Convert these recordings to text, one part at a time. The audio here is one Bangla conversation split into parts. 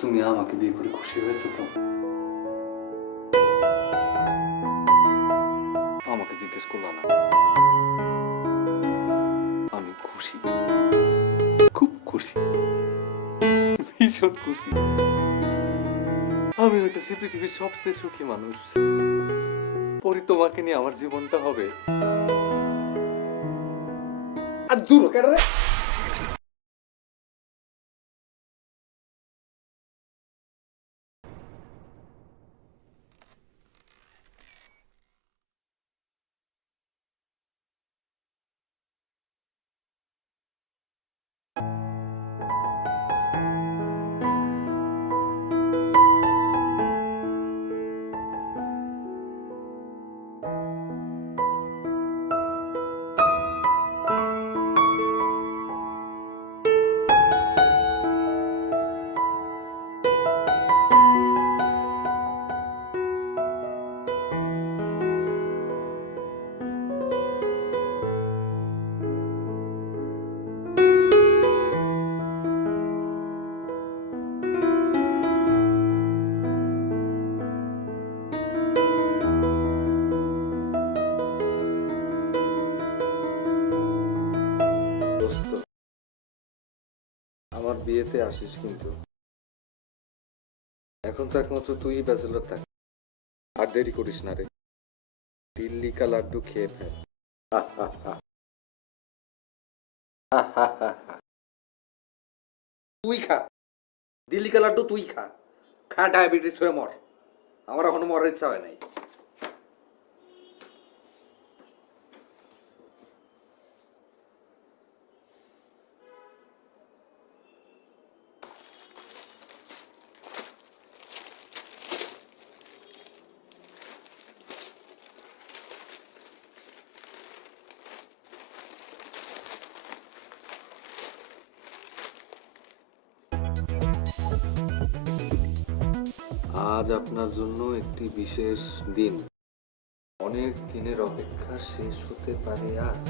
তুমি আমাকে বিয়ে করে খুশি হয়েছো তো? আমাকে জিজ্ঞেস করলা না। আমি খুশি, খুব খুশি, ভীষণ খুশি। আমি হইতেছি পৃথিবীর সবচেয়ে সুখী মানুষ। পরে তোমাকে নিয়ে আমার জীবনটা হবে। আর দূর কেন রে? দোস্ত, আমার বিয়েতে আসিস কিন্তু। এখন তো একমাত্র তুই ব্যাচেলর থাক। আর দেরি করিস না রে, দিল্লি কা লাড্ডু খেয়ে ফেল। তুই খা, দিল্লি কা লাড্ডু তুই খা। খা, ডায়াবেটিস হয়ে মর। আমার এখনো মরার ইচ্ছা হয় নাই। আজ আপনার জন্য একটি বিশেষ দিন। অনেক দিনের অপেক্ষা শেষ হতে পারে আজ।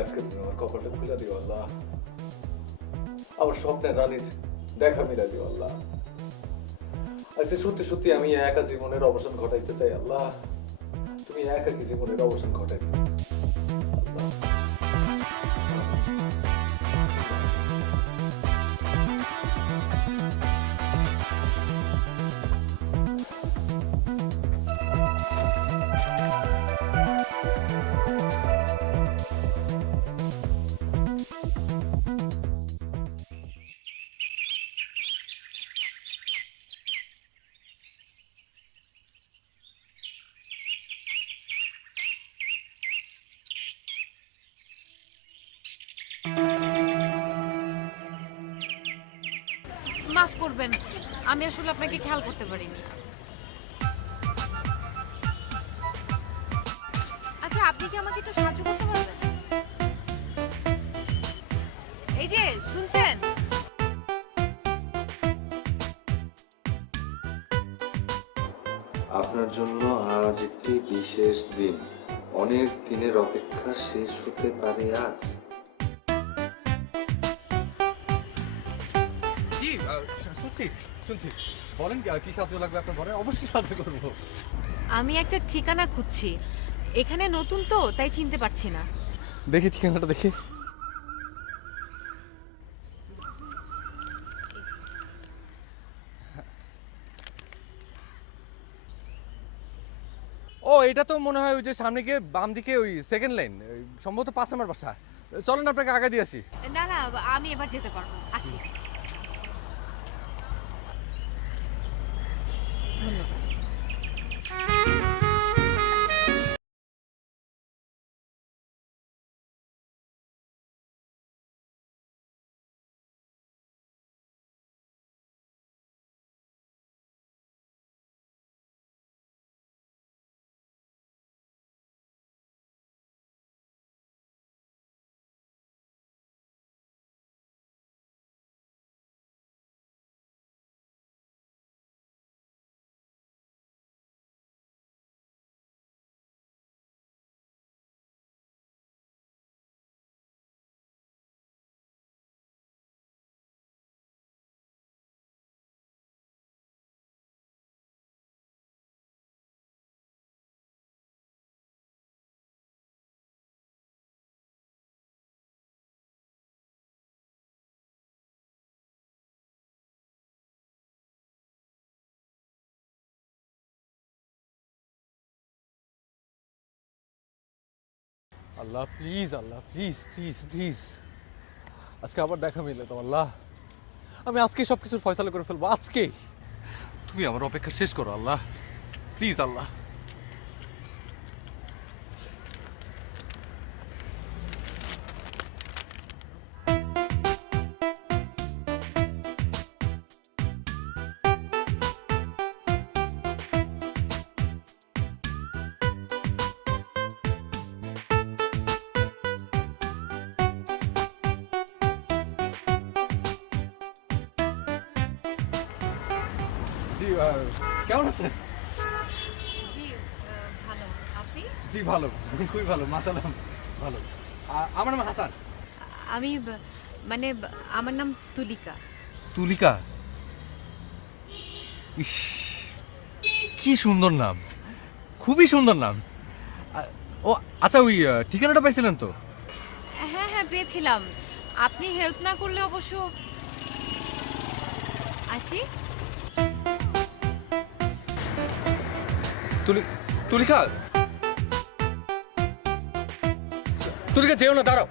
আজকে তুমি আমার কপালটা খুলে দিও আল্লাহ। আমার স্বপ্নের রানীর দেখা মিলা দিও আল্লাহ। আজকে সত্যি সত্যি আমি একা জীবনের অবসান ঘটাইতে চাই আল্লাহ। তুমি একাকী জীবনের অবসান ঘটাইতে আল্লাহ। মাফ করবেন, আমি আসলে আপনাকে খেয়াল করতে পারিনি। আচ্ছা, আপনি কি আমাকে একটু সাহায্য করতে পারবেন? এই যে শুনছেন, আপনার জন্য আজ একটি বিশেষ দিন। অনেক দিনের অপেক্ষা শেষ হতে পারে আজ। জি শুনছি শুনছি বলেন কি সাহায্য লাগবে আপনার? বলেন, অবশ্যই সাহায্য করবো। আমি একটা ঠিকানা খুঁজছি। এখানে নতুন তো, তাই চিনতে পারছি না। দেখি ঠিকানাটা দেখি। ও এটা তো মনে হয় ওই যে সামনে গিয়ে বাম দিকে ওই সেকেন্ড লাইন, সম্ভবত 5 নম্বর বাসা। চলেন আপনাকে আগে দিয়ে আসি। না না, আমি এবার যেতে পারবো, আসি। ধন্যবাদ। আল্লাহ প্লিজ, আল্লাহ প্লিজ প্লিজ প্লিজ, আজকে আবার দেখা মিলে তো আল্লাহ। আমি আজকেই সব কিছুর ফয়সালা করে ফেলবো, আজকেই। তুমি আমার অপেক্ষা শেষ করো আল্লাহ, প্লিজ আল্লাহ। জি কেমন আছেন? জি ভালো, আপনি? জি ভালো, খুবই ভালো, মাশাআল্লাহ ভালো। আমার নাম হাসান। আমি মানে আমার নাম তুলিকা। তুলিকা? ইস, কি সুন্দর নাম, খুবই সুন্দর নাম। ও আচ্ছা, ওই ঠিকানাটা পাইছিলেন তো? হ্যাঁ হ্যাঁ, পেয়েছিলাম। আপনি হেল্প না করলে অবশ্য। আসি। তুলিকা, তুলিকা যেও না, দাঁড়াও।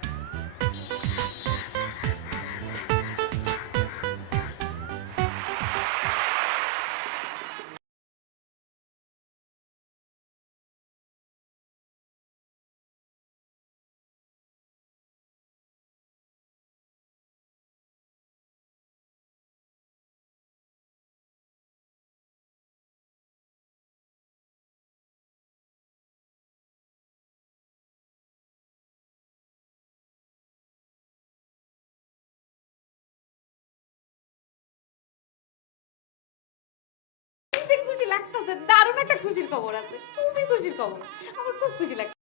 খুশি লাগতেছে, দারুণ একটা খুশির খবর আছে, খুবই খুশির খবর, আমার খুব খুশি লাগছে।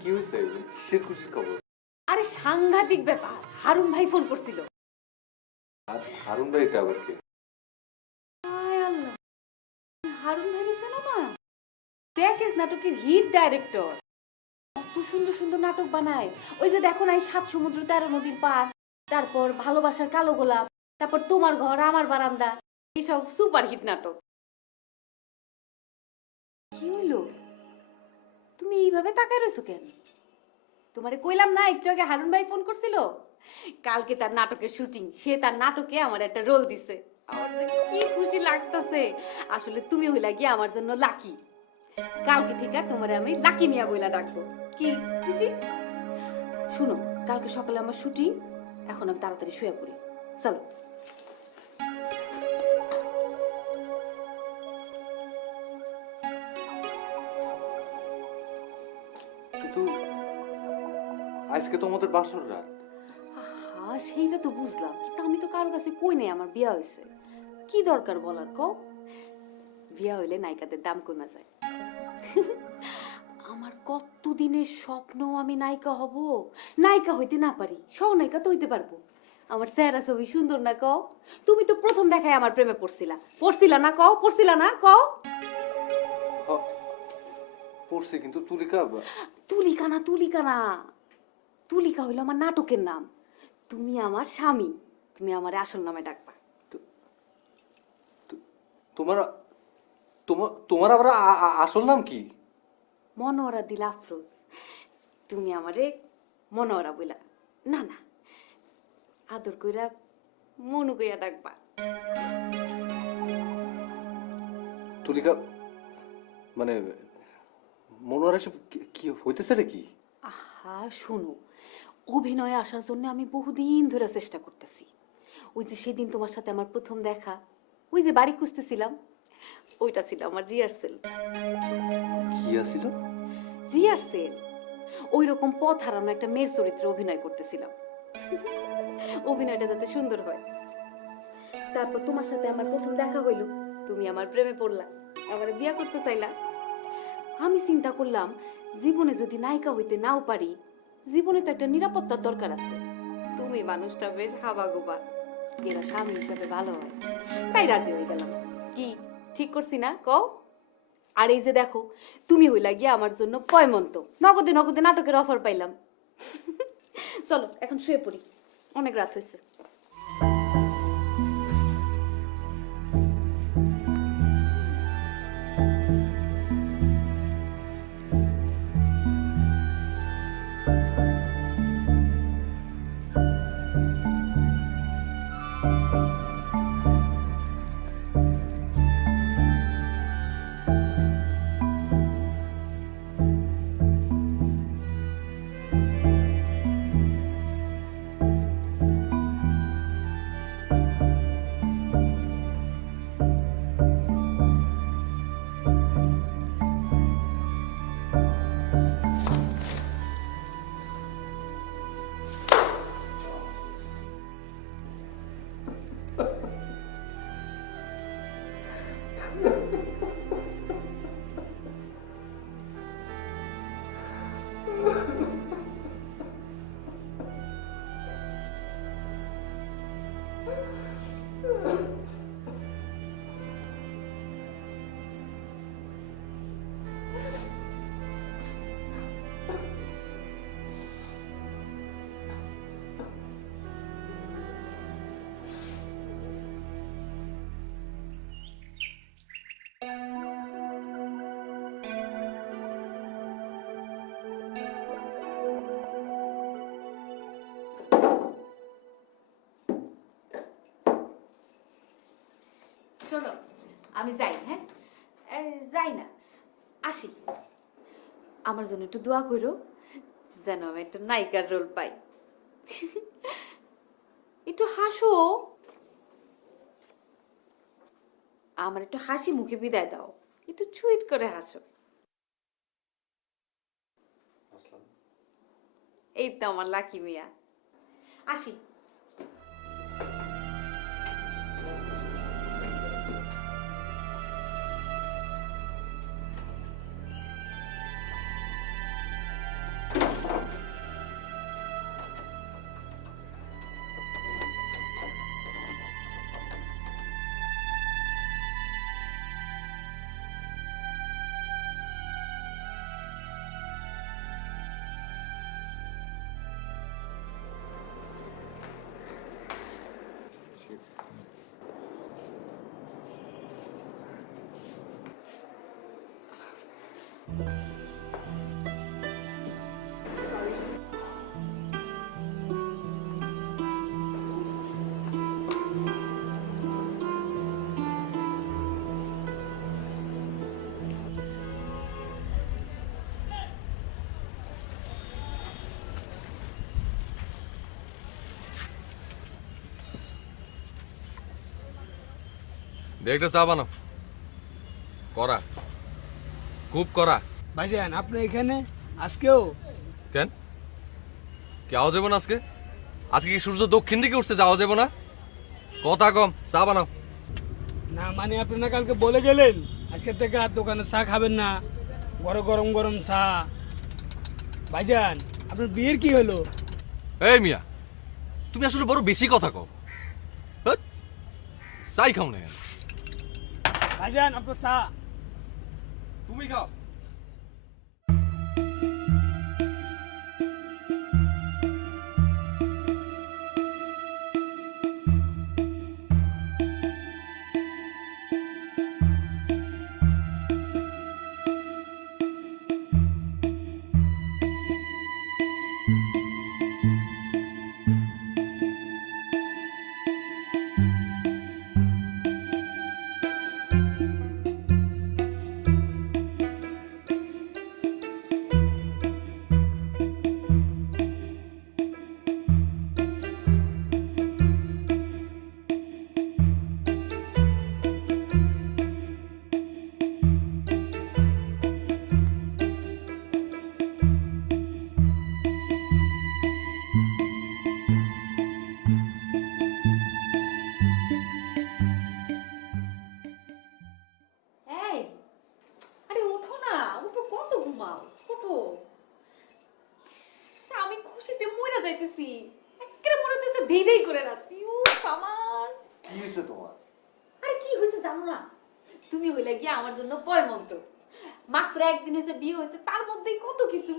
কি হয়েছে? কিসের খুশির খবর? আরে সাংঘাতিক ব্যাপার, হারুন ভাই ফোন করছিল। আর হারুন ভাই এটা আবার কে? হায় আল্লাহ, হারুন ভাই চেনো না? প্যাকেজ নাটকের হিট ডাইরেক্টর, কত সুন্দর সুন্দর নাটক বানায়। ওই যে দেখো না, এই 7 সমুদ্র 13 নদীর পার, তারপর ভালোবাসার কালো গোলাপ, তারপর তোমার ঘর আমার বারান্দা, এইসব সুপার হিট নাটক। কি হইলো, তুমি এইভাবে তাকায় রয়েছো কেন? তোমারে কইলাম না একটু আগে হারুন ভাই ফোন করছিল, কালকে তার নাটকের শুটিং, সে তার নাটকে আমার একটা রোল দিছে। আমার যে কি খুশি লাগতাছে, আসলে তুমি হইলা গিয়ে আমার জন্য লাকি। কালকে থেকে তোমারে আমি লাকি মিয়া বইলা ডাকবো। কি খুশি? শুনো, কালকে সকালে আমার শুটিং, এখন আমি তাড়াতাড়ি শুয়ে পড়ি, চলো। কিন্তু আজকে তো আমাদের বাসর রাত। আহা, সেইটা তো বুঝলাম, কিন্তু আমি তো কারোর কাছে কই নাই আমার বিয়া হয়েছে। কি দরকার বলার কও? বিয়া হইলে নায়িকাদের দাম কমে যায়। আমার কত দিনের স্বপ্ন আমি নায়িকা হব, নায়িকা হইতে না পারি নায়িকা তো হইতে পারবো। আমার চেহারা ছবি সুন্দর না কও? তুমি তো প্রথম দেখায় আমার প্রেমে পড়ছিলা না কও? পড়ছিলা না কও? পড়ছি, কিন্তু তুলিকা। তুলিকা না, তুলিকা না, তুলিকা হইলো আমার নাটকের নাম। তুমি আমার স্বামী, তুমি আমার আসল নামে ডাকবা। তোমার তোমার আবার আসল নাম কি? মনোহরা দিল আফরোজ। তুমি আমারে মনোহরা বইলা, না না, আদর কইরা মনু কইয়া ডাকবা। তুলিকা, মানে মনোয়ার এসব কি হইতেছে রে কি? আহা শোনো, অভিনয়ে আসার জন্য আমি বহুদিন ধরে চেষ্টা করতেছি। ওই যে সেদিন তোমার সাথে আমার প্রথম দেখা, ওই যে বাড়ি খুঁজতেছিলাম, ওইটা ছিল আমার রিহার্সেল। কি আছিল? রিহার্সেল। ওই রকম পথ হারানো একটা মেয়ের চরিত্রে অভিনয় করতেছিলাম, অভিনয়টা যাতে সুন্দর হয়। তারপর তোমার সাথে আমার প্রথম দেখা হইল, তুমি আমার প্রেমে পড়লা, আমার বিয়ে করতে চাইলা। আমি চিন্তা করলাম, জীবনে যদি নায়িকা হইতে নাও পারি, জীবনে তো একটা নিরাপত্তার দরকার আছে। তুমি মানুষটা বেশ হাবাগোবা, এরা স্বামী হিসাবে ভালো হয়, তাই রাজি হয়ে গেলাম। কি ঠিক করছি না কও? আর এই যে দেখো, তুমি হইলা গিয়া আমার জন্য পয়মন্ত, নগদে নগদে নাটকের অফার পাইলাম। চলো এখন শুয়ে পড়ি, অনেক রাত হয়েছে। শোনো, আমি যাই, হ্যাঁ যাই না, আসি। আমার জন্য একটু দোয়া করো, যেন আমি একটা নায়িকার রোল পাই। একটু হাসো, আমার একটু হাসি মুখে বিদায় দাও, একটু সুইট করে হাসো। এই তো আমার লাকি মিয়া, আসি। দেখটা চা বানাও, করা, খুব করা। ভাইজান আপনি এখানে আজকেও? কেন, কি আওয়াজ যাবো না আজকে? আজকে কি সূর্য দক্ষিণ দিকে উঠছে, যাওয়া যাবো না? কথা কম, চা বানাও। না মানে আপনি না কালকে বলে গেলেন আজকে থেকে আর দোকানে চা খাবেন না, গরম গরম চা। ভাইজান আপনার বিয়ের কি হলো? এই মিয়া, তুমি আসলে বড় বেশি কথা কও। হ্যাট, চাই খাও না কেন? ভাইজান আপনার চা। তুমি খাও। যাইতেছি, একেবারে মনে হচ্ছে ধেই ধেই করে রাখছি। উফ আমার, কি হয়েছে তোমার? আরে কি হয়েছে জানো না, তুমি হইলে গিয়ে আমার জন্য পয়মন্ত। মাত্র একদিন হয়েছে বিয়ে হয়েছে, তার মধ্যেই কত কিছু।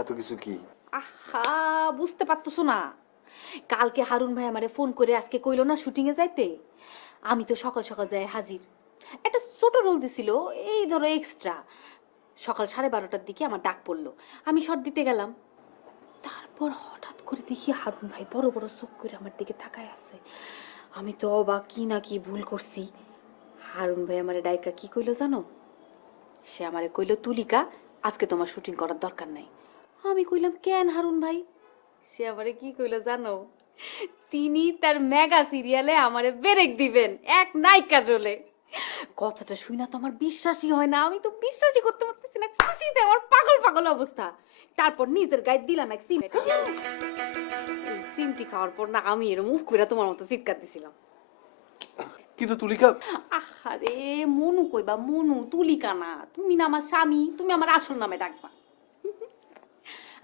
এত কিছু কি? আহা, বুঝতে পারতেছো না? কালকে হারুন ভাই আমারে ফোন করে আজকে কইলো না শুটিং এ যাইতে। আমি তো সকাল সকাল যাই হাজির। একটা ছোট রোল দিছিল, এই ধরো এক্সট্রা। সকাল 12:30টার দিকে আমার ডাক পড়লো, আমি শট দিতে গেলাম। তারপর হঠাৎ করে দেখি হারুন ভাই বড় বড় চোখ করে আমার দিকে তাকায় আছে। আমি তো অবাক, কি না কি ভুল করছি। হারুন ভাই আমারে ডাইকা কি কইলো জানো? সে আমারে কইলো, তুলিকা আজকে তোমার শুটিং করার দরকার নাই। আমি কইলাম, কেন হারুন ভাই? সে আমারে কি কইলো জানো? তিনি তার মেগা সিরিয়ালে আমারে ব্রেক দিবেন এক নায়িকার রোলে। কথাটা শুই না তো আমার বিশ্বাসই হয় না, আমি তো বিশ্বাসই করতে পারতেছি না, খুশিতে আমার পাগল পাগল অবস্থা। তারপর নিজের গায়ে দিলাম এক সিম। সিমটি খাওয়ার পর না আমি এর মুখ করে তোমার মতো চিৎকার দিছিলাম। কিন্তু তুলিকা, আহারে মনু কইবা, মনু, তুলিকা না। তুমি না আমার স্বামী, তুমি আমার আসল নামে ডাকবা।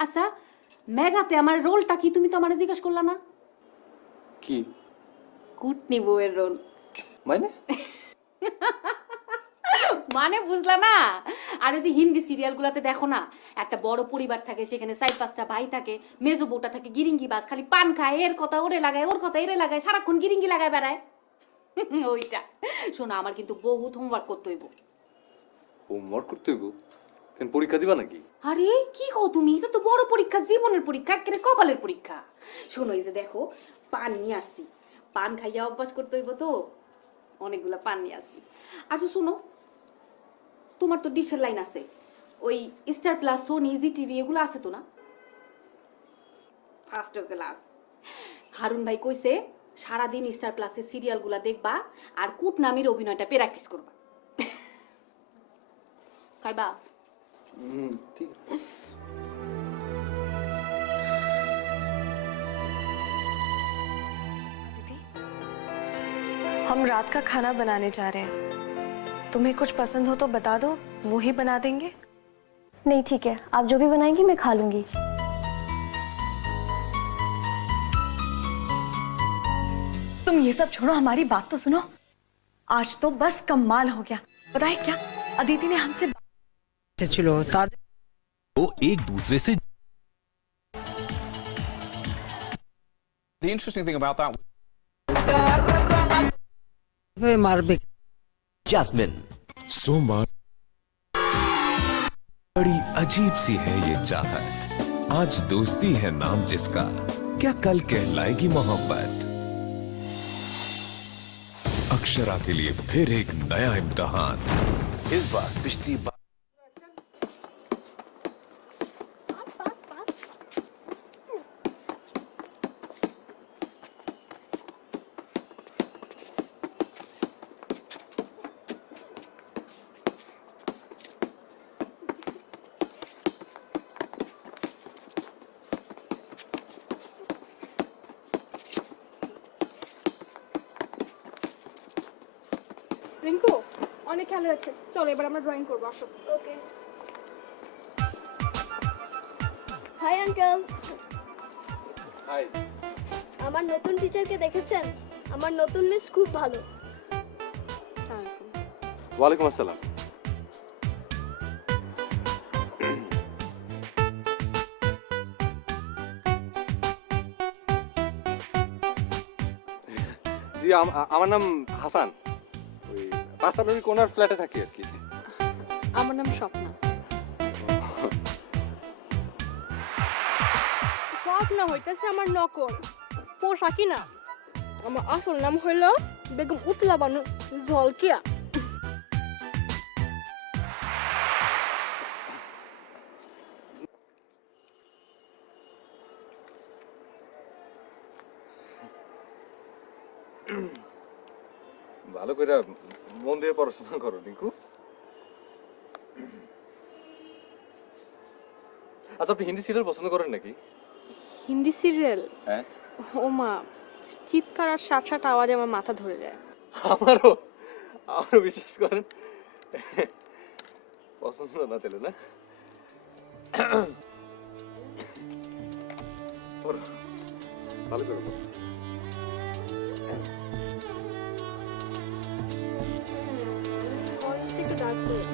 আচ্ছা, মেগাতে আমার রোলটা কি তুমি তো আমার জিজ্ঞেস করলা না? কি কুটনি বউয়ের রোল। মানে? মানে বুঝলা না? আর ওই যে হিন্দি সিরিয়ালগুলোতে দেখো না, একটা বড় পরিবার থাকে, সেখানে 4-5টা ভাই থাকে, মেজো বউটা থাকে গিরিঙ্গি বাজ, খালি পান খায়, এর কথা ওরে লাগায়, ওর কথা এরে লাগায়, সারাক্ষণ গিরিঙ্গি লাগায় বেড়ায়। ওইটা। শোনো, আমার কিন্তু বহুত হোমওয়ার্ক করতে হইব। হোমওয়ার্ক করতে হইব? কেন, পরীক্ষা দিবা নাকি? আরে কি কও তুমি? এটা তো বড় পরীক্ষা, জীবনের পরীক্ষা, একেবারে কপালের পরীক্ষা। শোনো, এই যে দেখো, পান নিয়ে আসছি, পান খাইয়া অভ্যাস করতে হইব তো, অনেকগুলা পান নিয়ে আসছি। আচ্ছা শোনো, তোমার তো ডিশের লাইন আছে, ওই স্টার প্লাস, সোনি, জি টিভি এগুলো আছে তো না? First class. হারুন ভাই কইছে সারাদিন স্টার প্লাসের সিরিয়ালগুলা দেখবা আর কুটনামির অভিনয়টা প্র্যাকটিস করবা। খাইবা? ঠিক। दीदी, हम रात का खाना बनाने जा रहे हैं। तुम्हें कुछ पसंद हो तो बता दो, वो ही बना देंगे। नहीं ठीक है, आप जो भी बनाएंगी मैं खा लूंगी। तुम ये सब छोड़ो, हमारी बात तो सुनो। आज तो बस कमाल हो गया। पता है क्या, अदिति ने हमसे ছিল তাদের वो एक दूसरे से The interesting thing about that মারবে जैस्मिन सोमा बड़ी अजीब सी है ये चाहत। आज दोस्ती है नाम जिसका, क्या कल कहलाएगी मोहब्बत। अक्षरा के लिए फिर एक नया इम्तिहान। इस बार पिछली बार রিঙ্কু, অনেক খেলা হচ্ছে, চলো এবার আমরা ড্রয়িং করবো, আসো। ওকে। Hi uncle. হাই। আমার নতুন টিচারকে দেখেছেন? আমার নতুন মিস খুব ভালো। ওয়ালাইকুম আসসালাম। জি, আমার নাম হাসান, ওই পাঁচতানুরি কোনার ফ্ল্যাটে থাকি আর কি। আমার নাম স্বপ্না। স্বপ্না হইতেছে আমার নকল, পোশাকি না। আমার আসল নাম হইল বেগম উতলা বানু জলকিয়া। ভালো করে মন দিয়ে পড়াশোনা করো রিঙ্কু। আচ্ছা, আপনি হিন্দি সিরিয়াল পছন্দ করেন নাকি? হিন্দি সিরিয়াল? হ্যাঁ। ও মা, চিৎকার আর শাট শাট আওয়াজে আমার মাথা ধরে যায়। আমারও আমারও বিশ্বাস করেন পছন্দ না, তাহলে না। পড়ো, ভালো করে পড়ো। অরেঞ্জটা একটু ডার্ক করে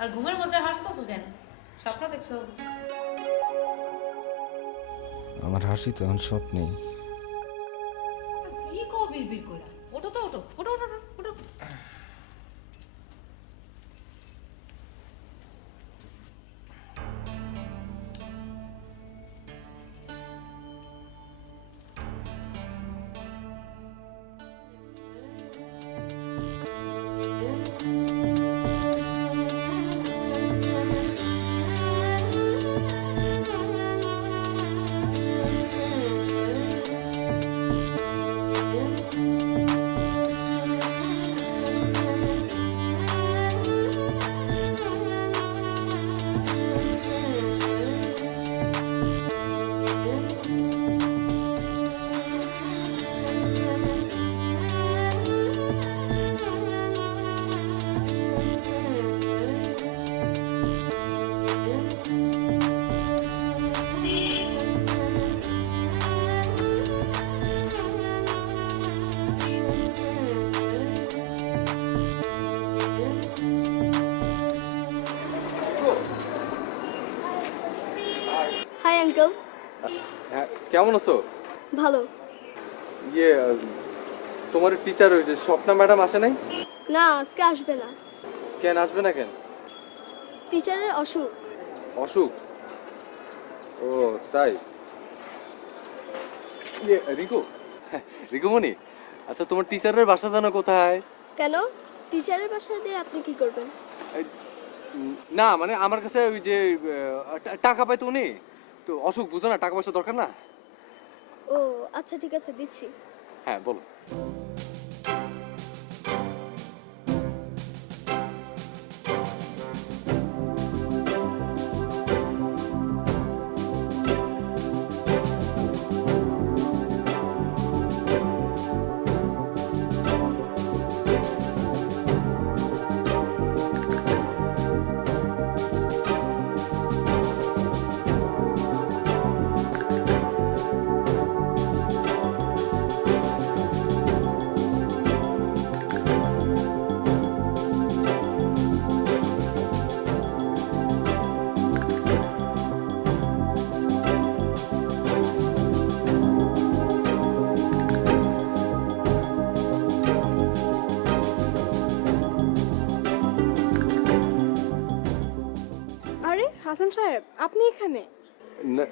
আর ঘুমের মধ্যে হাসতেছো কেন? স্বপ্ন দেখছো? আমার হাসি তো এখন স্বপ্নেই। কি কো বিড়বিড় কইরা? ওঠো তো, ওঠো ওঠো ওঠো ওঠো, ওঠো। হাই আঙ্কেল হ্যাঁ, কেমন আছো? ভালো ইয়ে তোমার টিচার ওই যে স্বপ্না ম্যাডাম আসে নাই? না আজকে আসবে না কেন আসবে না কেন? টিচারের অসুখ অসুখ? ও তাই? ইয়ে রিকু, রিকুমণি, আচ্ছা তোমার টিচারের বাসা জানো কোথায়? কেন টিচারের বাসা দিয়ে আপনি কি করবেন না মানে আমার কাছে ওই যে টাকা পাইতো উনি, তো অসুখ বুঝো না, টাকা পয়সা দরকার না। ও আচ্ছা ঠিক আছে দিচ্ছি হ্যাঁ বলো। আরে হাসান সাহেব আপনি এখানে না,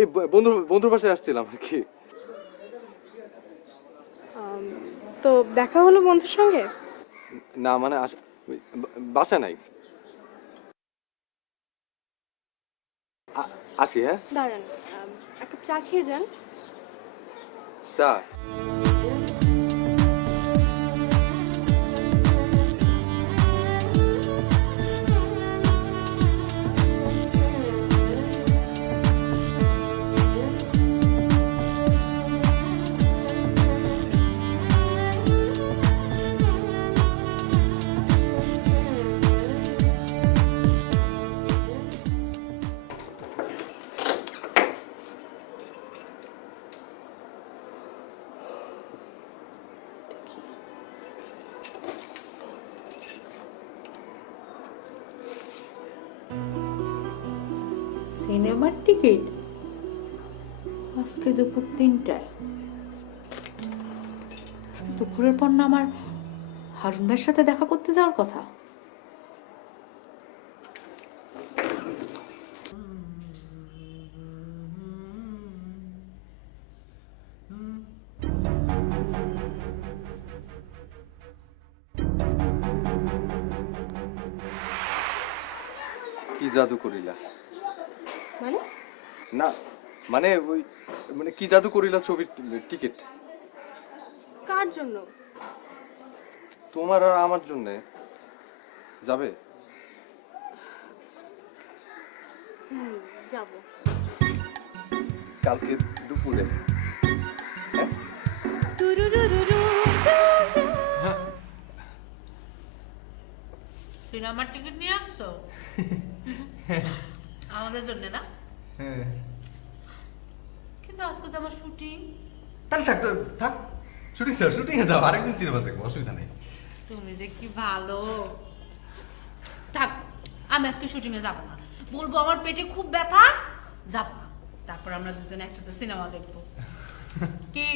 এই বন্ধুর বাসায় আসছিলাম আর কি। তো দেখা হলো বন্ধুর সঙ্গে না মানে বাসা নাই। আসি হ্যাঁ। দাঁড়ান এক কাপ চা খেয়ে যান চা? টিকিট আজকে দুপুর 3টায়। আজকে দুপুরের পর না আমার হারুন ভাইয়ের সাথে দেখা করতে যাওয়ার কথা। কি জাদু করিলা? মানে না মানে ওই মানে কি জাদু করিলা ছবির টিকিট? কার জন্য? তোমার আর আমার জন্য যাবে? যাব। কালকে দুপুরে। সিনেমার টিকিট নিয়ে আসছো আমাদের জন্য না? কিন্তু আজকে তো আমার শুটিং। তাহলে থাক থাক, শুটিংয়ে যাও, আরেকদিন সিনেমা দেখবো, অসুবিধা নেই। তুমি যে কি ভালো। থাক, আমি আজকে শুটিং এ যাবো না, বলবো আমার পেটে খুব ব্যথা, যাবো না। তারপর আমরা দুজনে একসাথে সিনেমা দেখবো। কি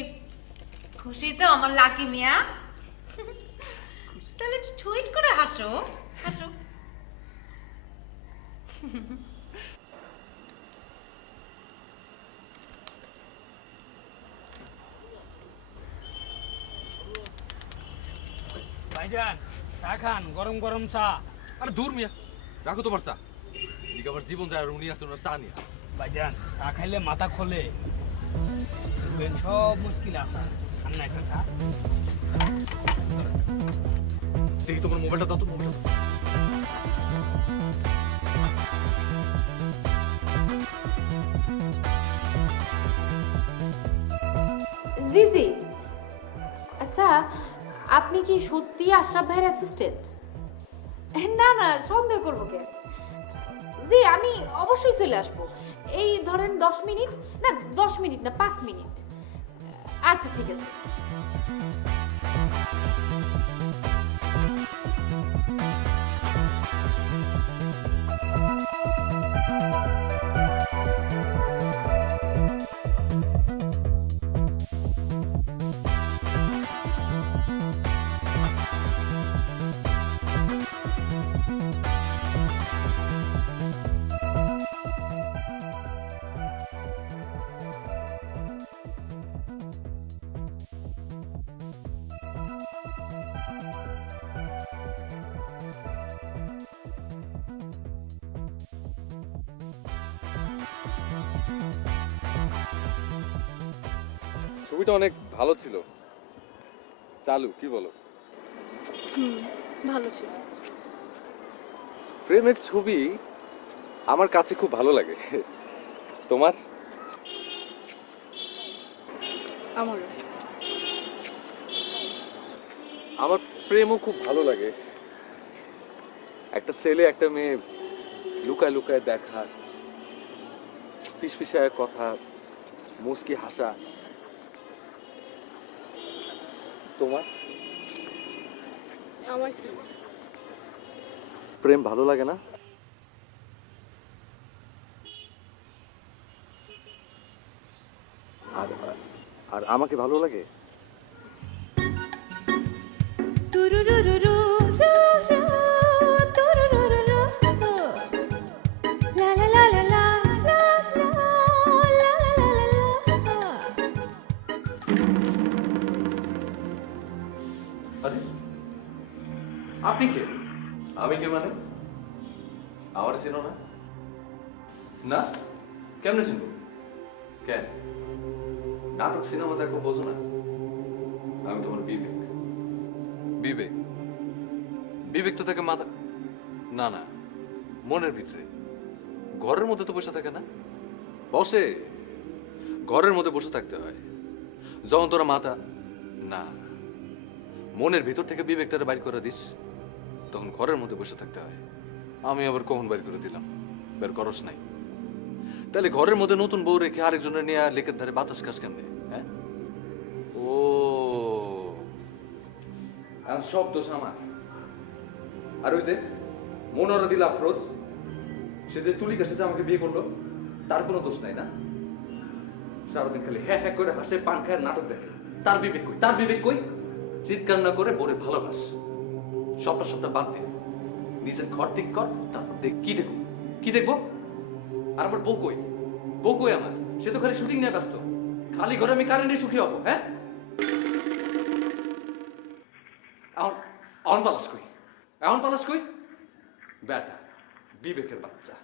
খুশি তো আমার লাকি মিয়া? তাহলে একটু টুইট করে হাসো, হাসো। ভাইজান চা খান, গরম গরম চা। আরে দূর মিয়া, রাখো তোমার চা। এদিকে আমার জীবন যায় আর উনি আছে ওনার চা নিয়ে। ভাইজান চা খাইলে মাথা খোলে, দেখবেন সব মুশকিল আছে। খান না একটা চা? দেখি তোমার মোবাইলটা দাও তো, মোবাইলটা দাও। জি জি। আচ্ছা, আপনি কি সত্যি আশরাফ ভাইয়ের অ্যাসিস্ট্যান্ট? না না, সন্দেহ করবো কে? জি, আমি অবশ্যই চলে আসবো। এই ধরেন 10 মিনিট, না 10 মিনিট না 5 মিনিট। আচ্ছা ঠিক আছে। ছবিটা অনেক ভালো ছিল। চালু, কি বলো? ভালো ছিল। প্রেমের ছবি আমার কাছে খুব ভালো লাগে। তোমার? আমারও। আমার প্রেমও খুব ভালো লাগে। একটা ছেলে একটা মেয়ে লুকায় লুকায় দেখা, ফিসফিসায় কথা, মুস্কি হাসা। তোমার? আমার কি? প্রেম ভালো লাগে না? আর আর আমাকে ভালো লাগে? আরে আপনি কে? আমি কে মানে? আমার চিনো না? না? কেমনে চিনব? কেন? নাটক সিনেমা দেখো, বোঝো না? আমি তোমার বিবেক। বিবেক? বিবেক তো থাকে মাথা, না না, মনের ভিতরে। ঘরের মধ্যে তো বসে থাকে না, বসে। ঘরের মধ্যে বসে থাকতে হয় যখন তোরা মাথা, না, মনের ভিতর থেকে বিবেকটারে বাইর করে দিস, তখন ঘরের মধ্যে বসে থাকতে হয়। আমি আবার কখন বাইর করে দিলাম? বের করস নাই। তাহলে ঘরের মধ্যে নতুন বউ রেখে আরেকজনের নিয়ে লেকের ধারে বাতাস খাস কেমনে? হ্যাঁ? ও এখন সব দোষ আমার। আর ওই যে মনোরা দিল আফরোজ, সে যে তুলিকার সাথে আমাকে বিয়ে করলো, তার কোনো দোষ নাই না? সারাদিন খালি হ্যাঁ হ্যাঁ করে হাসে, পান খায়, নাটক দেখে। তার বিবেক কই? তার বিবেক কই? চিৎকার না করে বরে ভালোবাস। সবটা বাদ দিয়ে নিজের ঘর ঠিক কর, তারপর দেখ কি দেখো, কি দেখবো? আর আমার বউ কই? বউ কই আমার? সে তো খালি শুটিং নিয়ে ব্যস্ত। খালি ঘরে আমি কারেন্টে সুখী হবো, হ্যাঁ? এখন পালাস কই? এখন পালাস কই? বেটা, বিবেকের বাচ্চা।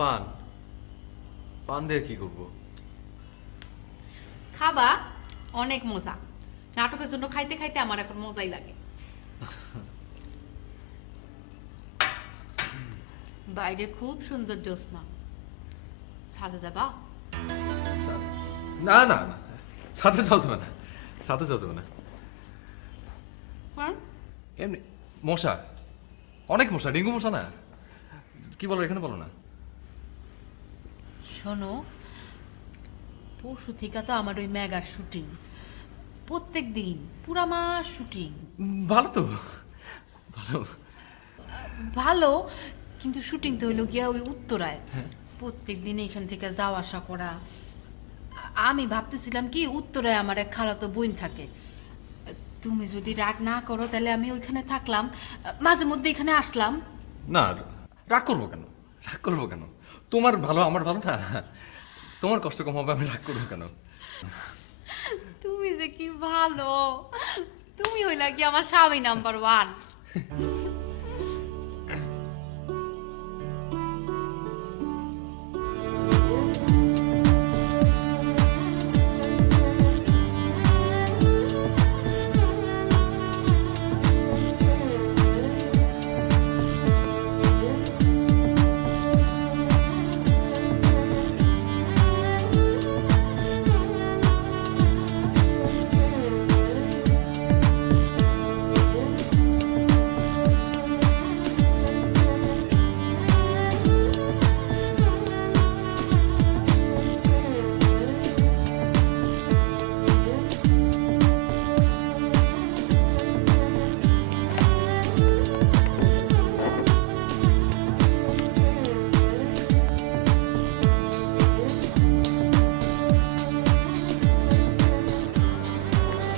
পান পান দিয়ে কি করবো? খাবা, অনেক মজা। নাটকের জন্য খাইতে খাইতে আমার এখন মজাই লাগে। বাইরে খুব সুন্দর জ্যোৎস্না, ছাদে যাবা? না না না, ছাদে যাওয়া যাবে না, ছাদে যাওয়া যাবে না। কারণ এমনি মশা, অনেক মশা, ডেঙ্গু মশা না। কি বলো এখানে, বলো না। শোনো, পরশু থেকে তো আমার ওই মেগার শুটিং, প্রত্যেক দিন পুরা মাস শুটিং। ভালো তো, ভালো। ভালো, কিন্তু শুটিং তো হইলো গিয়া ওই উত্তরায়। প্রত্যেক দিন এখান থেকে যাওয়া আসা করা। আমি ভাবতেছিলাম কি উত্তরায় আমার এক খালাতো বোন থাকে। তুমি যদি রাগ না করো তাহলে আমি ওইখানে থাকলাম, মাঝে মধ্যে এখানে আসলাম। না, রাগ করবো কেন? রাগ করবো কেন? তোমার ভালো আমার ভালো না? তোমার কষ্ট কম হবে, আমি রাগ করবো কেন? তুমি যে কি ভালো, তুমি হইলা কি আমার স্বামী নাম্বার 1।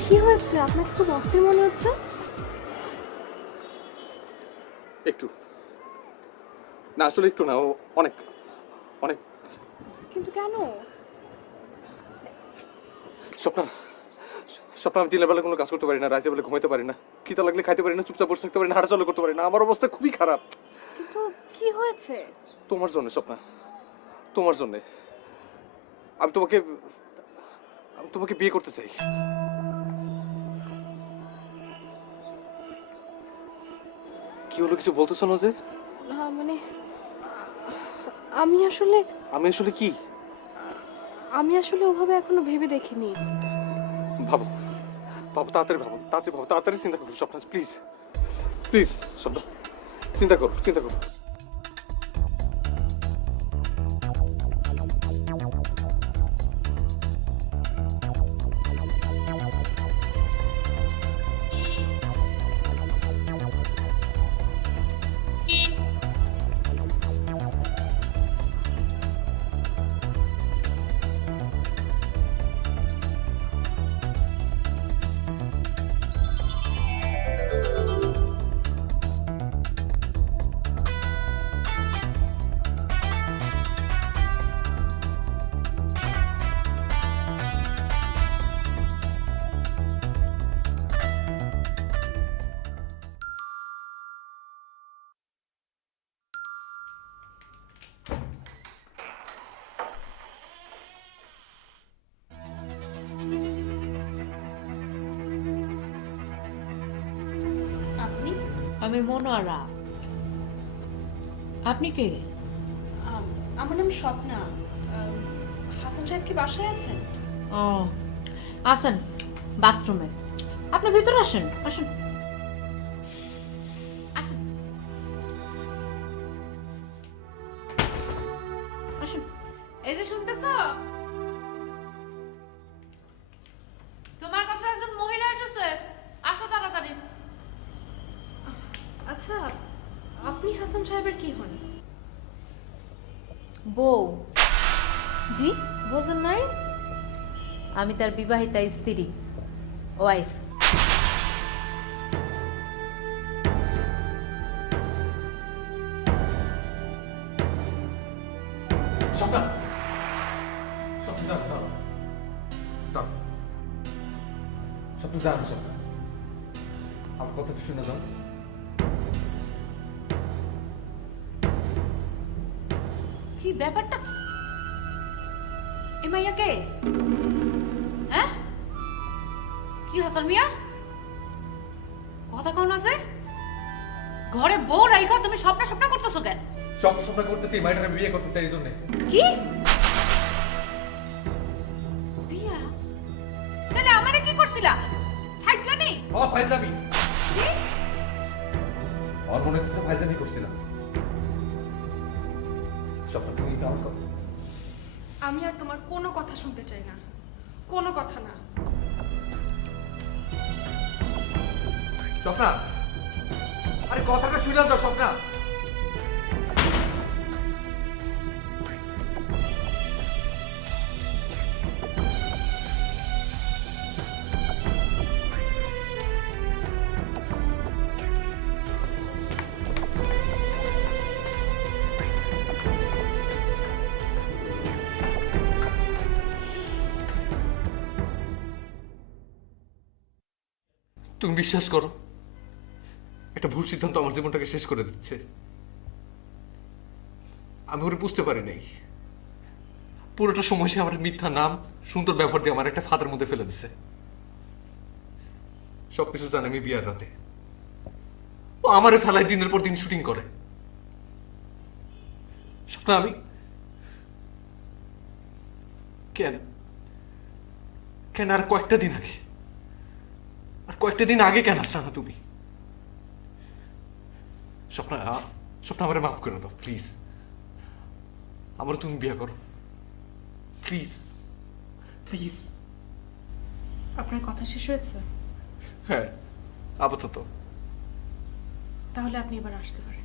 কি হয়েছে? আপনাকে খুব অস্থির মনে হচ্ছে। একটু না, আসলে একটু না, ও অনেক অনেক। কিন্তু কেন? স্বপ্ন, স্বপ্ন, আমি দিনের বেলা কোনো কাজ করতে পারি না, রাতের বেলা ঘুমাইতে পারি না, খিদা লাগলে খাইতে পারি না, চুপচাপ বসে থাকতে পারি না, হাঁটাচলা করতে পারি না। আমার অবস্থা খুবই খারাপ। কিন্তু কি হয়েছে? তোমার জন্য স্বপ্ন, তোমার জন্য। আমি তোমাকে বিয়ে করতে চাই। কি হলো, কিছু বলতেছো না যে? না মানে আমি আসলে কি? আমি আসলে ওভাবে এখনো ভেবে দেখিনি। ভাবো, তাড়াতাড়ি ভাবো, তাড়াতাড়ি চিন্তা করো স্বপ্ন, প্লিজ প্লিজ স্বপ্ন, চিন্তা করো। আমি মনোয়ারা। আপনি কে? আমার নাম স্বপ্না। হাসান সাহেব কি বাসায় আছেন? ও, আসেন বাথরুমে। আপনি ভিতরে আসেন, আসেন আসেন আসেন। এই যে শুনতেছো, তোমার কাছে একজন মহিলা এসেছে, আসো তাড়াতাড়ি। আচ্ছা, আপনি হাসান সাহেবের কি হন? বউ, জি? বোঝেন নাই? আমি তার বিবাহিতা স্ত্রী, ওয়াইফ। স্বপ্না, স্বপ্ন যান, দাঁড়াও। দাঁড়াও। স্বপ্ন যান, স্বপ্ন। আমার কথাটা শুনে যাও। কি ব্যাপারটা? এ মাইয়া কে? হ্যাঁ? কি হাসান মিয়া? কথা কোন আছে? ঘরে বউ রাইখা তুমি স্বপ্ন স্বপ্ন করতেছো কেন? স্বপ্ন স্বপ্ন করতেছি, মাইটারে বিয়ে করতেছি এই জন্যে। কি? বিয়া? তাহলে আমারে কি করছিলা? ফাইজলামি? ফাইজলামি। কি? আর মনে হচ্ছে ফাইজলামি করছিলাম। স্বপ্ন তুমি আমার কথা। আমি আর তোমার কোনো কথা শুনতে চাই না, কোনো কথা না। স্বপ্না, আরে কথাটা শুনে যাও স্বপ্না। তুমি বিশ্বাস করো, একটা ভুল সিদ্ধান্ত আমার জীবনটাকে শেষ করে দিচ্ছে। আমি ওরে বুঝতে পারি নাই। পুরোটা সময় সে আমার মিথ্যা নাম, সুন্দর ব্যবহার দিয়ে আমার একটা ফাঁদের মধ্যে ফেলে দিছে। সবকিছু জানে আমি বিয়ার রাতে। ও আমারে ফেলায় দিনের পর দিন শুটিং করে। স্বপ্ন, আমি কেন কেন আর কয়েকটা দিন আগে, আর কয়েকটা দিন আগে কেন আসছো না তুমি? স্বপ্ন, স্বপ্ন আমারে মাফ করে দাও প্লিজ। আমার তুমি বিয়ে করো প্লিজ, প্লিজ। আপনার কথা শেষ হয়েছে? হ্যাঁ, আপাতত। তাহলে আপনি এবার আসতে পারেন।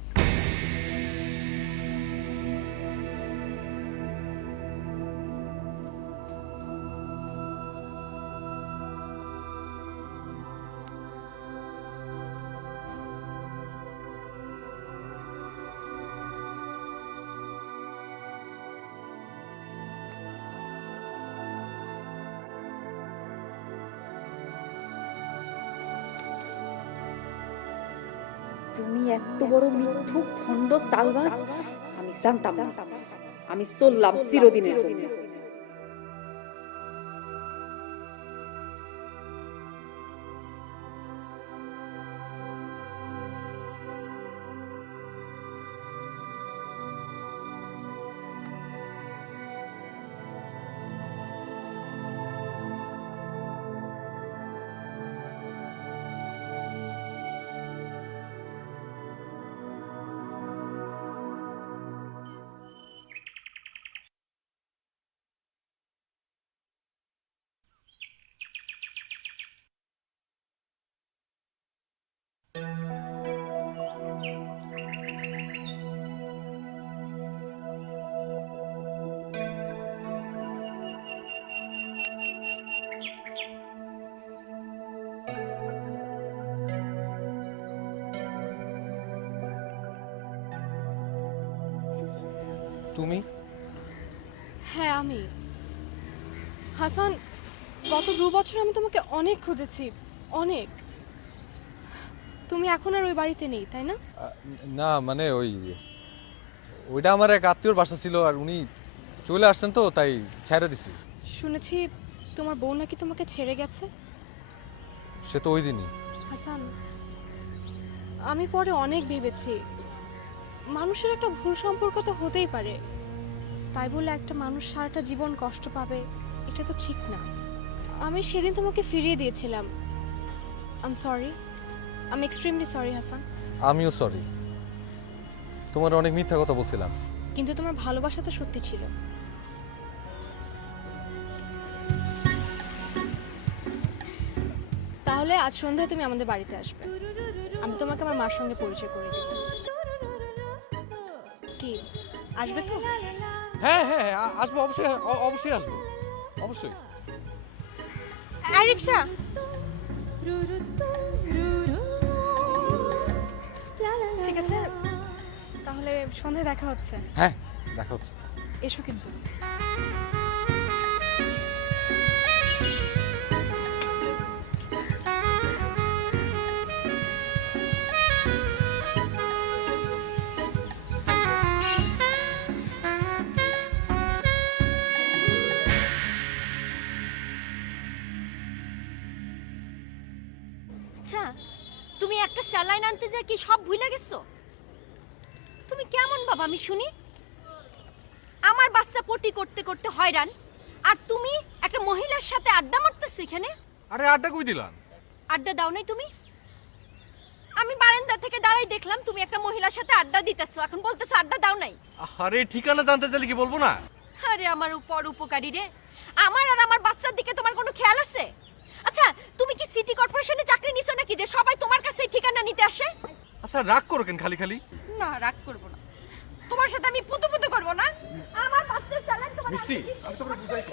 তুমি এত বড় মিথ্যুক, ভণ্ড, চালবাজ আমি জানতাম না। আমি চললাম চিরদিনের জন্য। তুমি? হ্যাঁ, আমি। হাসান, গত 2 বছর আমি তোমাকে অনেক খুঁজেছি, অনেক। তুমি এখন আর ওই বাড়িতে নেই, তাই না? না, মানে ওইটা আমার এক আত্মীয়র বাসা ছিল, আর উনি চলে আসছেন তো তাই ছেড়ে দিছি। শুনেছি তোমার বউ নাকি তোমাকে ছেড়ে গেছে। সে তো ওই দিনই। হাসান, আমি পরে অনেক ভেবেছি, মানুষের একটা ভুল সম্পর্ক তো হতেই পারে, তাই বলে একটা মানুষ সারাটা জীবন কষ্ট পাবে এটা তো ঠিক না। আমি সেদিন তোমাকে ফিরিয়ে দিয়েছিলাম। I am sorry, I am extremely sorry Hasan. আমিও সরি, তোমার অনেক মিথ্যা কথা বলছিলাম। কিন্তু তোমার ভালোবাসা তো সত্যি ছিল। তাহলে আজ সন্ধ্যায় তুমি আমাদের বাড়িতে আসবে, আমি তোমাকে আমার মার সঙ্গে পরিচয় করে দেব। কি আসবে তো? হ্যাঁ হ্যাঁ আসবো, অবশ্যই অবশ্যই আসবো, অবশ্যই। এই রিক্সা, ঠিক আছে তাহলে সন্ধ্যায় দেখা হচ্ছে। হ্যাঁ দেখা হচ্ছে। এসো কিন্তু। আচ্ছা, তুমি একটা স্যালাইন আনতে যা কি সব ভুলে গেছো? তুমি কেমন বাবা আমি শুনি? আমার বাচ্চা পটি করতে করতে হয়রান, আর তুমি একটা মহিলার সাথে আড্ডা মারতেছো এখানে? আরে আড্ডা কই দিলাম? আড্ডা দাও নাই তুমি? আমি বারান্দা থেকে দাঁড়াই দেখলাম তুমি একটা মহিলার সাথে আড্ডা দিতেছো, এখন বলতেছো আড্ডা দাও নাই। আরে ঠিকানা জানতে চাইলে কি বলবো না? আরে আমার উপর উপকারী রে, আমার আর আমার বাচ্চার দিকে তোমার কোনো খেয়াল আছে? আচ্ছা, তুমি কি সিটি কর্পোরেশনে চাকরি নিছো নাকি যে সবাই তোমার কাছেই ঠিকানা নিতে আসে? আচ্ছা রাগ করো কেন খালি খালি? না, রাগ করব না, তোমার সাথে আমি পুতু পুতু করব না। আমার বাচ্চার স্যালাইন তোমার মিষ্টি, আমি তোমরা বুঝাই